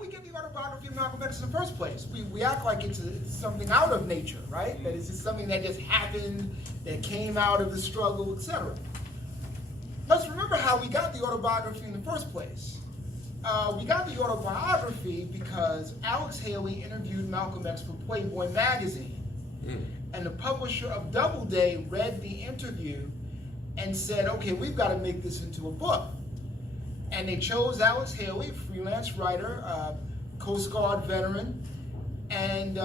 do we get the autobiography of Malcolm X in the first place? We act like it's something out of nature, right? That it's just something that just happened, that came out of the struggle, etc. Let's remember how we got the autobiography in the first place. We got the autobiography because Alex Haley interviewed Malcolm X for Playboy magazine. And the publisher of Doubleday read the interview and said, okay, we've got to make this into a book. And they chose Alex Haley, freelance writer, Coast Guard veteran, and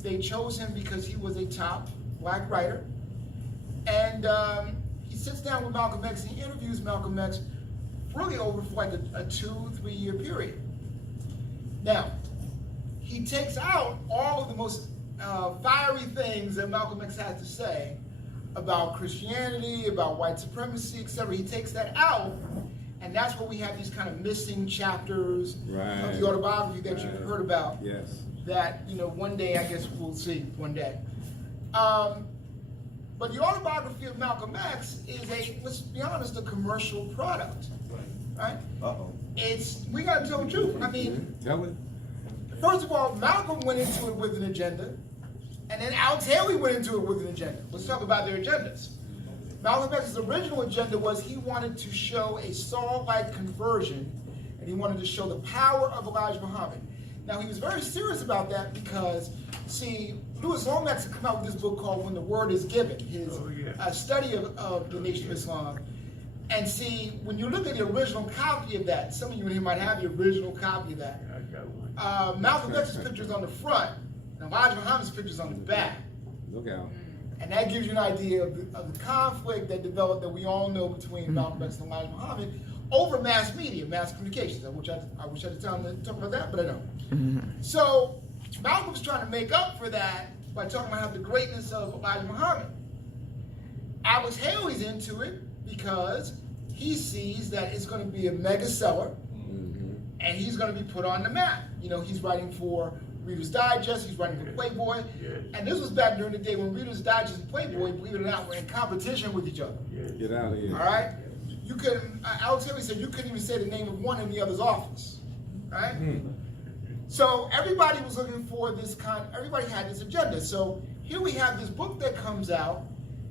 they chose him because he was a top black writer. And he sits down with Malcolm X and he interviews Malcolm X really over for like a 2-3 year period. Now, he takes out all of the most fiery things that Malcolm X had to say about Christianity, about white supremacy, etc. He takes that out, and that's where we have these kind of missing chapters of the autobiography that you've heard about. Yes. That, one day, I guess we'll see one day. But the autobiography of Malcolm X is let's be honest, a commercial product, right? We gotta tell the truth. I mean, tell it. First of all, Malcolm went into it with an agenda, and then Alex Haley went into it with an agenda. Let's talk about their agendas. Malcolm X's original agenda was he wanted to show a Saul-like conversion, and he wanted to show the power of Elijah Muhammad. Now, he was very serious about that because, see, Louis Lomax had come out with this book called When the Word is Given, his study of the Nation of Islam. And see, when you look at the original copy of that, some of you in here might have the original copy of that. Malcolm X's picture is on the front, and Elijah Muhammad's picture is on the back. Look out. And that gives you an idea of the conflict that developed that we all know between Malcolm X and Elijah Muhammad over mass media, mass communications. I wish I had time to talk about that, but I don't. So Malcolm's trying to make up for that by talking about the greatness of Elijah Muhammad. Alex Haley's into it because he sees that it's going to be a mega seller, and he's going to be put on the map. He's writing for Reader's Digest, he's writing for Playboy, and this was back during the day when Reader's Digest and Playboy, believe it or not, were in competition with each other. Get out of here. All right? You couldn't, Alex Haley said you couldn't even say the name of one in the other's office. Right? So everybody was looking for everybody had this agenda. So here we have this book that comes out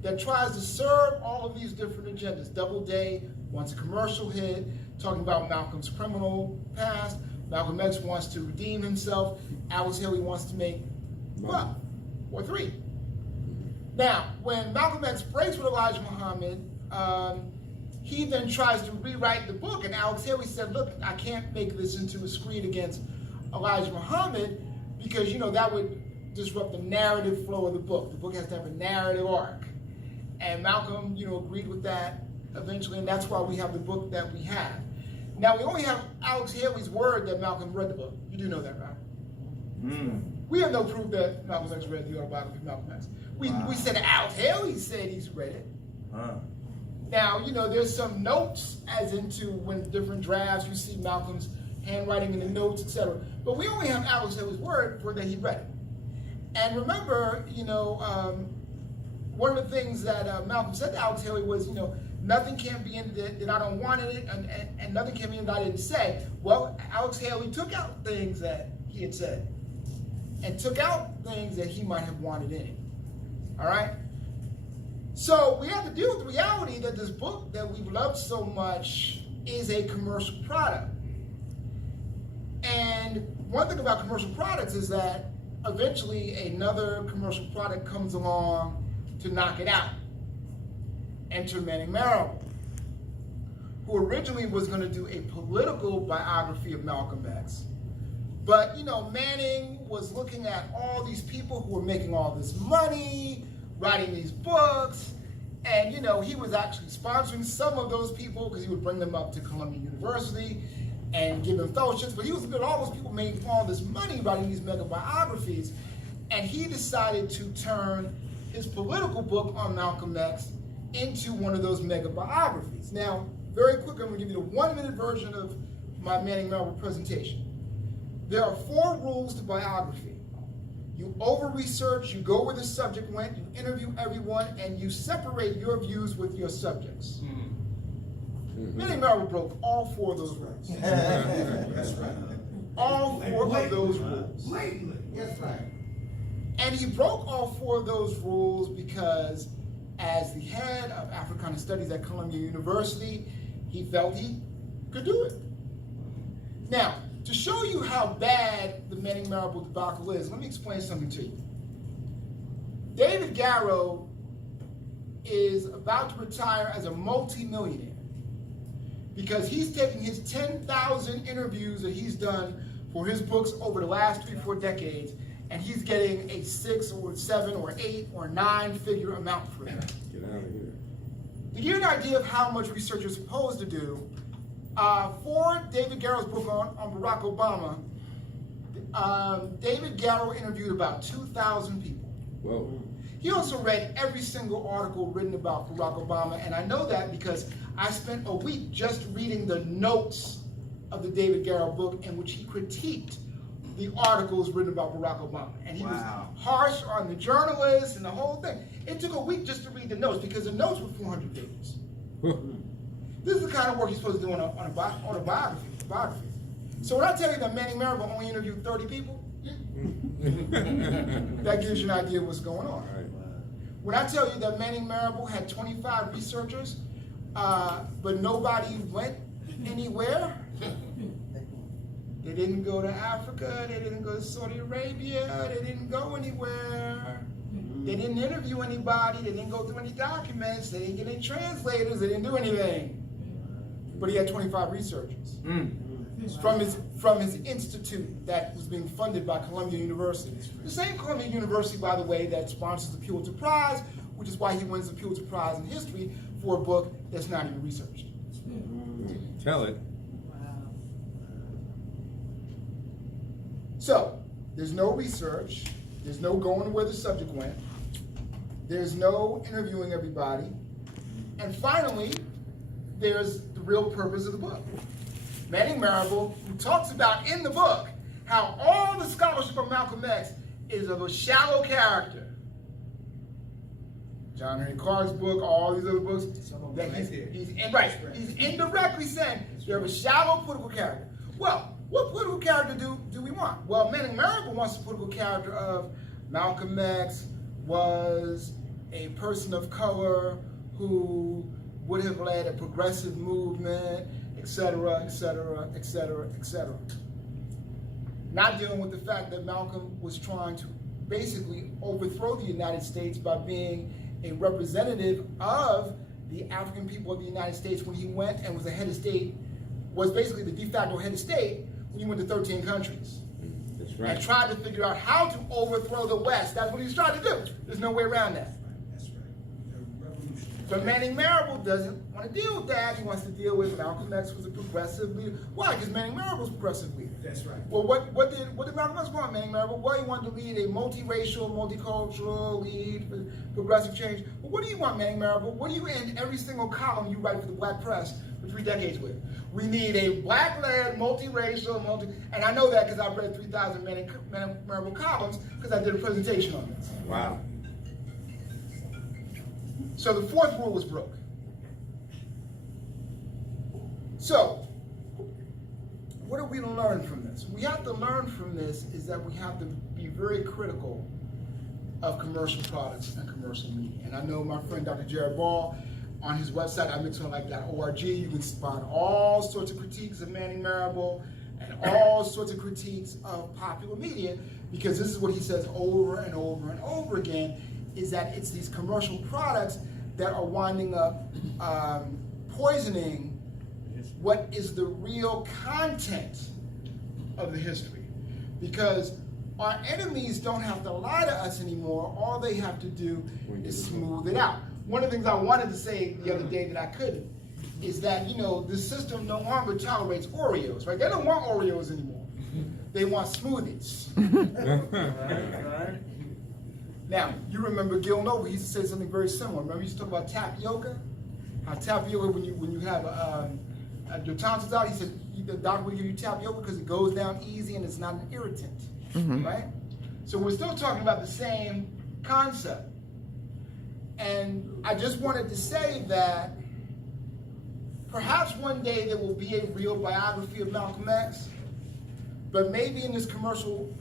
that tries to serve all of these different agendas. Doubleday wants a commercial hit, talking about Malcolm's criminal past. Malcolm X wants to redeem himself. Alex Haley wants to make $1 or $3. Now, when Malcolm X breaks with Elijah Muhammad, he then tries to rewrite the book, and Alex Haley said, look, I can't make this into a screed against Elijah Muhammad because, that would disrupt the narrative flow of the book. The book has to have a narrative arc. And Malcolm, agreed with that eventually, and that's why we have the book that we have. Now, we only have Alex Haley's word that Malcolm read the book. You do know that, right? We have no proof that Malcolm X read the autobiography of Malcolm X. We said that Alex Haley said he's read it. Now, there's some notes as into when different drafts, you see Malcolm's handwriting in the notes, etc. But we only have Alex Haley's word for that he read it. And remember, one of the things that Malcolm said to Alex Haley was, nothing can be in it that I don't want in it, and nothing can be in that I didn't say. Well, Alex Haley took out things that he had said, and took out things that he might have wanted in it. All right? So we have to deal with the reality that this book that we've loved so much is a commercial product. And one thing about commercial products is that eventually another commercial product comes along to knock it out. Enter Manning Marable, who originally was going to do a political biography of Malcolm X. But, Manning was looking at all these people who were making all this money, writing these books, and, he was actually sponsoring some of those people because he would bring them up to Columbia University and give them fellowships. But he was looking at all those people making all this money writing these mega biographies, and he decided to turn his political book on Malcolm X into one of those mega biographies. Now, very quickly, I'm going to give you the 1-minute version of my Manning Marable presentation. There are 4 rules to biography. You over-research, you go where the subject went, you interview everyone, and you separate your views with your subjects. Manning Marable broke all 4 of those rules. That's right. All of those rules. Blatantly. That's right. And he broke all 4 of those rules because, as the head of Africana Studies at Columbia University, he felt he could do it. Now, to show you how bad the Manning Marable debacle is, let me explain something to you. David Garrow is about to retire as a multi-millionaire because he's taking his 10,000 interviews that he's done for his books over the last 3-4 decades, and he's getting a 6 or 7 or 8 or 9 figure amount for it. Get out of here. To give you an idea of how much research you're supposed to do, for David Garrow's book on Barack Obama, David Garrow interviewed about 2,000 people. Whoa. He also read every single article written about Barack Obama, and I know that because I spent a week just reading the notes of the David Garrow book in which he critiqued the articles written about Barack Obama. And he was harsh on the journalists and the whole thing. It took a week just to read the notes because the notes were 400 pages. This is the kind of work you're supposed to do on a biography. So when I tell you that Manning Marable only interviewed 30 people, that gives you an idea of what's going on. When I tell you that Manning Marable had 25 researchers, but nobody went anywhere, they didn't go to Africa, they didn't go to Saudi Arabia, they didn't go anywhere. They didn't interview anybody, they didn't go through any documents, they didn't get any translators, they didn't do anything. But he had 25 researchers from his institute that was being funded by Columbia University. The same Columbia University, by the way, that sponsors the Pulitzer Prize, which is why he wins the Pulitzer Prize in history for a book that's not even researched. Tell it. So, there's no research, there's no going where the subject went, there's no interviewing everybody, and finally, there's the real purpose of the book. Manning Marable, who talks about in the book how all the scholarship of Malcolm X is of a shallow character. John Henry Clark's book, all these other books, that he's indirectly saying they're of a shallow political character. Well, what political character do we want? Well, Manning Marable wants the political character of Malcolm X was a person of color who would have led a progressive movement, etc., etc., etc., etc. Not dealing with the fact that Malcolm was trying to basically overthrow the United States by being a representative of the African people of the United States when he went and was the head of state, was basically the de facto head of state when he went to 13 countries. That's right. And tried to figure out how to overthrow the West. That's what he was trying to do. There's no way around that. That's right. The revolution. But Manning Marable doesn't want to deal with that. He wants to deal with Malcolm X was a progressive leader. Why? Because Manning Marable was a progressive leader. That's right. Well, what did Malcolm X want, Manning Marable? Well, he wanted to lead a multiracial, multicultural, lead for progressive change. Well, what do you want, Manning Marable? What do you end every single column you write for the Black press for 3 decades with? We need a black-led, multiracial, and I know that because I've read 3,000 Manning Marable columns because I did a presentation on this. Wow. So the 4th rule was broke. So, what do we learn from this? We have to learn from this is that we have to be very critical of commercial products and commercial media. And I know my friend Dr. Jared Ball, on his website, imixonlike.org, you can find all sorts of critiques of Manning Marable and all sorts of critiques of popular media, because this is what he says over and over and over again, is that it's these commercial products that are winding up poisoning what is the real content of the history. Because our enemies don't have to lie to us anymore, all they have to do is smooth it out. One of the things I wanted to say the other day that I couldn't is that, you know, the system no longer tolerates Oreos, right? They don't want Oreos anymore. They want smoothies. Now, you remember Gil Noble, he used to say something very similar. Remember he used to talk about tapioca? How tapioca, when you have your tonsils out, he said, the doctor will give you tapioca because it goes down easy and it's not an irritant, right? So we're still talking about the same concept. And I just wanted to say that perhaps one day there will be a real biography of Malcolm X, But maybe in this commercial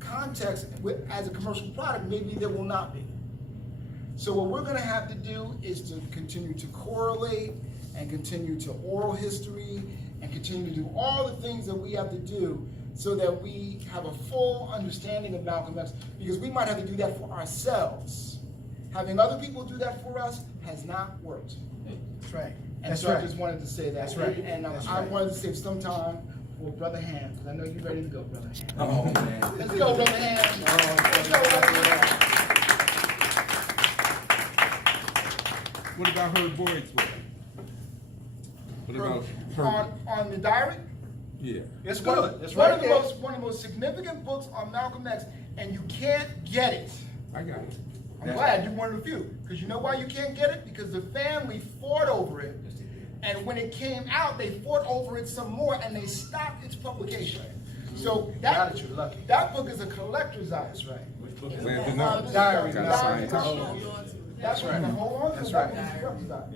context, as a commercial product, maybe there will not be. So what we're gonna have to do is to continue to correlate and continue to oral history and continue to do all the things that we have to do so that we have a full understanding of Malcolm X, because we might have to do that for ourselves. Having other people do that for us has not worked. That's right. And That's so I right. just wanted to say that. That's right. And That's I right. wanted to save some time for Brother Ham, because I know you're ready to go, Brother Ham. Oh, man. Let's go, Brother Ham. Let's go, Brother Ham. What about Herb Boyd's work? What about Herb? On the diary? Yeah. It's One good. of It's the right there. one of the most significant books on Malcolm X, and you can't get it. I got it. I'm glad you're one of the few, because you know why you can't get it? Because the family fought over it, and when it came out, they fought over it some more, and they stopped its publication. So Now that you're lucky. that book is a collector's item. That's right. Glad to know. Diary. Got a Diary. scientist. That's right. Hold on to That's that. right. It's a collector's item.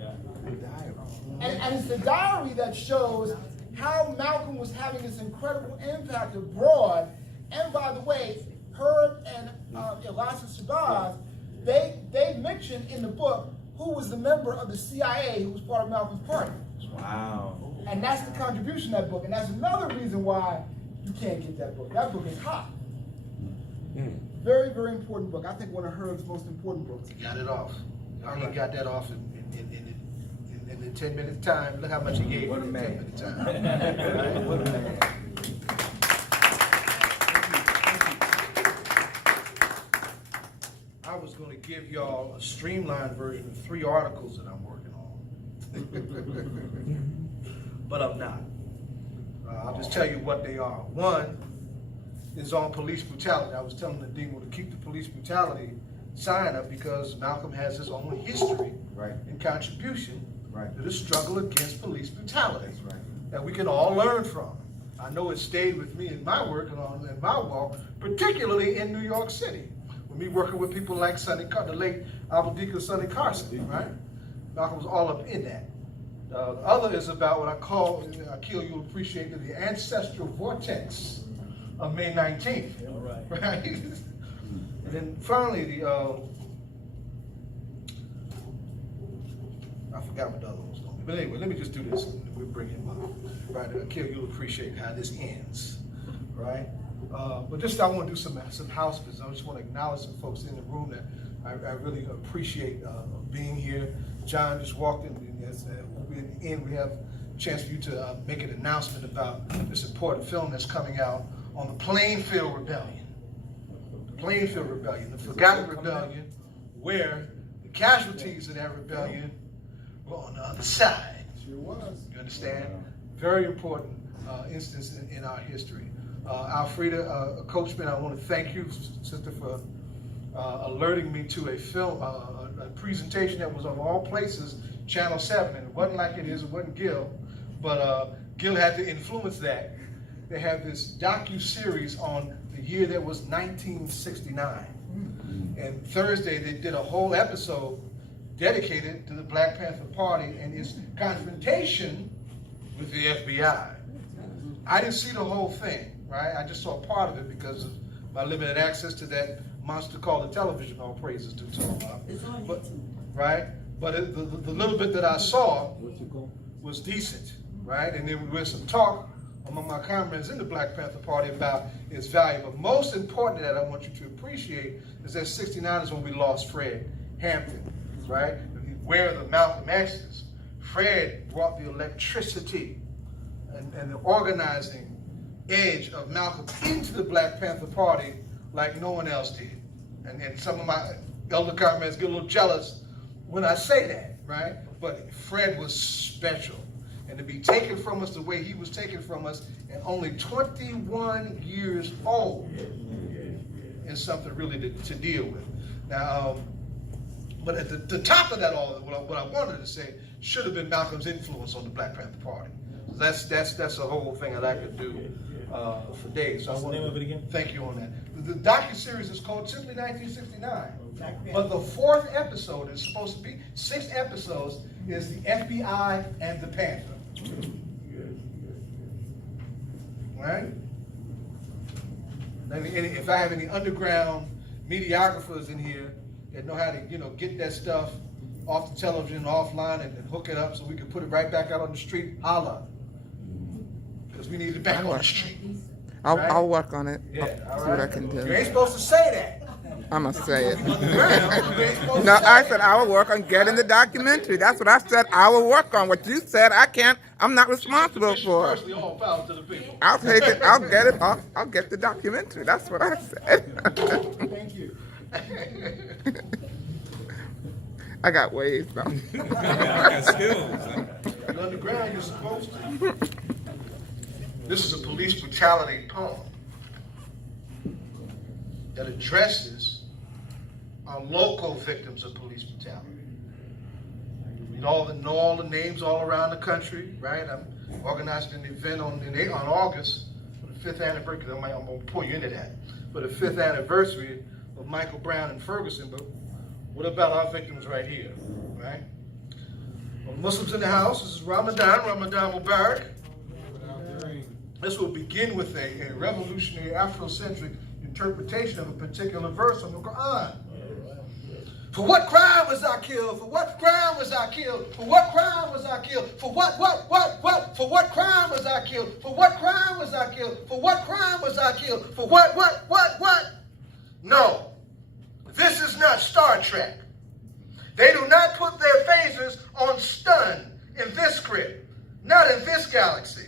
And it's the diary that shows how Malcolm was having this incredible impact abroad. And by the way, Herb and Eliza Shabazz, they mentioned in the book who was the member of the CIA who was part of Malcolm's party. Wow. And that's the contribution of that book. And that's another reason why you can't get that book. That book is hot. Very, very important book. I think one of Herb's most important books. He got it off. He got that off in 10 minutes time. Look how much he gave you in 10 minutes time. Right? What a man. I was going to give y'all a streamlined version of 3 articles that I'm working on. But I'm not. I'll just tell you what they are. One is on police brutality. I was telling the Dean to keep the police brutality sign up because Malcolm has his own history and contribution to the struggle against police brutality that we can all learn from. I know it stayed with me in my work and in my walk, particularly in New York City. With me working with people like the late Abednego Sonny Carson, right? Malcolm was all up in that. The other is about what I call, Akil, you'll appreciate it, the ancestral vortex of May 19th. All right. Right? And then finally, I forgot what the other one was going to be. But anyway, let me just do this and we'll bring him up. Right? Akil, you'll appreciate how this ends. Right? But just I want to do some house business. I just want to acknowledge some folks in the room that I really appreciate being here. John just walked in. In the end, we have a chance for you to make an announcement about this important film that's coming out on the Plainfield Rebellion. The Plainfield Rebellion, the forgotten rebellion, where the casualties of that rebellion were on the other side. Sure was. You understand? Very important instance in our history. Alfreda Coachman, I want to thank you, sister, for alerting me to a film, a presentation that was of all places, Channel 7, and it wasn't like it wasn't Gil, but Gil had to influence that. They have this docu-series on the year that was 1969. And Thursday they did a whole episode dedicated to the Black Panther Party and its confrontation with the FBI. I didn't see the whole thing, right? I just saw part of it because of my limited access to that monster called the television, all praises due to him. It's on But, YouTube. right? But the little bit that I saw was decent, right? And then we had some talk among my comrades in the Black Panther Party about its value. But most important that I want you to appreciate is that 69 is when we lost Fred Hampton, right? Where the Malcolm X's. Fred brought the electricity and the organizing edge of Malcolm into the Black Panther Party like no one else did. And some of my elder comrades get a little jealous when I say that, right? But Fred was special. And to be taken from us the way he was taken from us at only 21 years old is something really to deal with. Now, but at the top of that all, what I wanted to say should have been Malcolm's influence on the Black Panther Party. That's a whole thing that I could do for days. So What's I the want name of it again? Thank you on that. The docu-series is called simply 1969. But the 4th episode is supposed to be 6 episodes is the FBI and the Panther. Right? if I have any underground mediographers in here that know how to, get that stuff off the television, offline, and hook it up so we can put it right back out on the street, holla. Because we need it back on the street. I'll work on it. Yeah, I'll all see what I right. can You do. ain't supposed to say that. I'm gonna say it. You ain't supposed to No, say I that. said I will work on getting the documentary. That's what I said. I will work on. What you said, I can't. I'm not responsible for. Personally, all power to the people. I'll take it. I'll get it. I'll get the documentary. That's what I said. Thank you. I got ways though. I got skills. Huh? You're underground, you're supposed to. This is a police brutality poem that addresses our local victims of police brutality. We know all the names all around the country, right? I'm organizing an event on August for the 5th anniversary. I'm going to pull you into that. For the 5th anniversary of Michael Brown and Ferguson, but what about our victims right here, right? Well, Muslims in the house, this is Ramadan Mubarak. This will begin with a revolutionary Afrocentric interpretation of a particular verse from the Quran. For what crime was I killed? For what crime was I killed? For what crime was I killed? For what? For what crime was I killed? For what crime was I killed? For what crime was I killed? For what? No, this is not Star Trek. They do not put their phasers on stun in this script, not in this galaxy.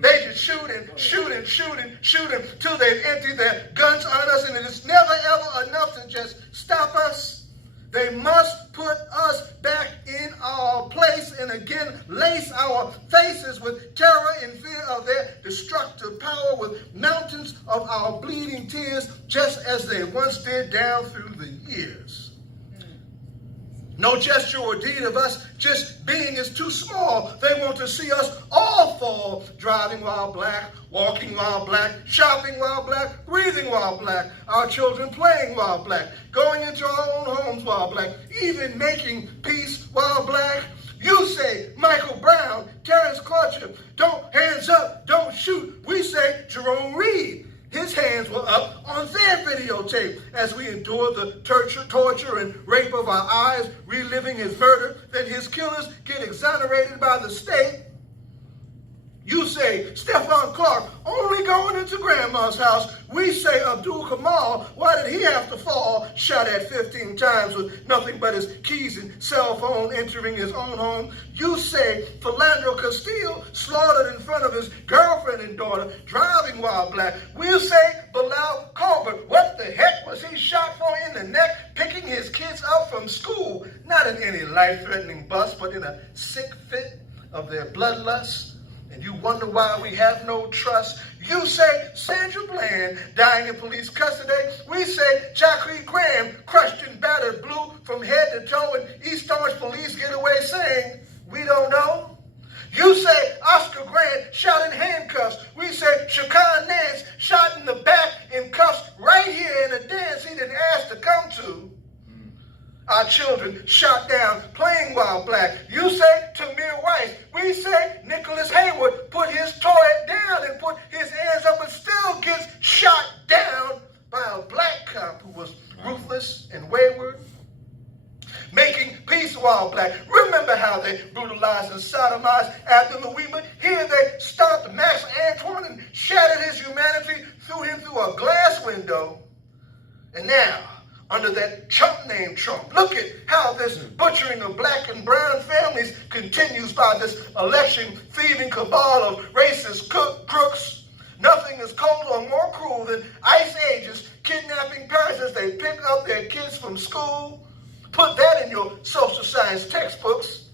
They just shoot until they've emptied their guns on us, and it is never ever enough to just stop us. They must put us back in our place and again lace our faces with terror and fear of their destructive power, with mountains of our bleeding tears, just as they once did down through the years. No gesture or deed of us just being is too small. They want to see us all fall, driving while black, walking while black, shopping while black, breathing while black, our children playing while black, going into our own homes while black, even making peace while black. You say Michael Brown, Terrence Clutcher, don't hands up, don't shoot. We say Jerome Reed. His hands were up on their videotape as we endure the torture and rape of our eyes, reliving his murder. Then his killers get exonerated by the state. You say Stephon Clark only going into grandma's house. We say Abdul Kamal, why did he have to fall? Shot at 15 times with nothing but his keys and cell phone entering his own home. You say Philandro Castile slaughtered in front of his girlfriend and daughter, driving while black. We'll say Bilal Colbert, what the heck was he shot for in the neck, picking his kids up from school? Not in any life-threatening bus, but in a sick fit of their bloodlust. And you wonder why we have no trust. You say Sandra Bland dying in police custody. We say Jacqueline Graham crushed and battered blue from head to toe, and East Orange police get away saying, we don't know. You say Oscar Grant shot in handcuffs. We say Shaquan Nance shot in the back in cuffs right here in a dance he didn't ask to come to. Our children shot down playing while black. You say Tamir Weiss. We say Nicholas Haywood put his toy down and put his hands up and still gets shot down by a black cop who was ruthless and wayward. Making peace while black. Remember how they brutalized and sodomized Abdul Louima? Here they stopped Max Antoine and shattered his humanity, threw him through a glass window. And now, under that Trump named Trump, look at how this butchering of black and brown families continues by this election thieving cabal of racist crooks. Nothing is colder or more cruel than ICE agents kidnapping parents as they pick up their kids from school. Put that in your social science textbooks.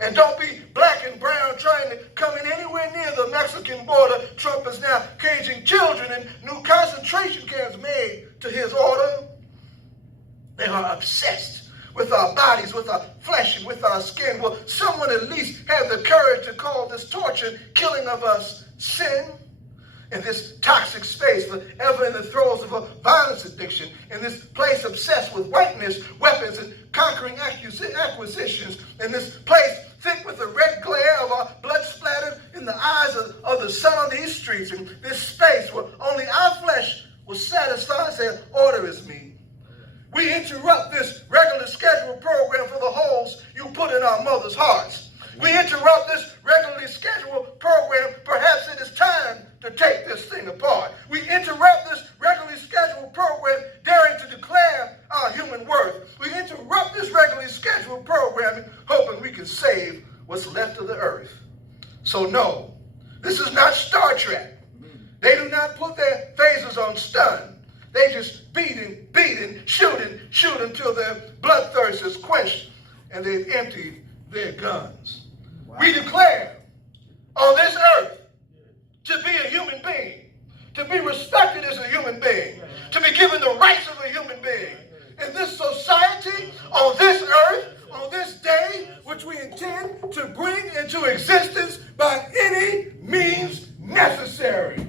And don't be black and brown trying to come in anywhere near the Mexican border. Trump is now caging children in new concentration camps made to his order. They are obsessed with our bodies, with our flesh, and with our skin. Will someone at least have the courage to call this torture and killing of us sin? In this toxic space, forever in the throes of a violence addiction, in this place obsessed with whiteness, weapons, and conquering acquisitions, in this place thick with the red glare of our blood splattered in the eyes of the sun on these streets, in this space where only our flesh will satisfy this thing apart. We interrupt this regularly scheduled program daring to declare our human worth. We interrupt this regularly scheduled programming hoping we can save what's left of the earth. So no, this is not Star Trek. They do not put their phasers on stun. They just beating, shoot until their bloodthirst is quenched and they've emptied their guns. Wow. We declare on this earth to be a human being, to be respected as a human being, to be given the rights of a human being. In this society, on this earth, on this day, which we intend to bring into existence by any means necessary.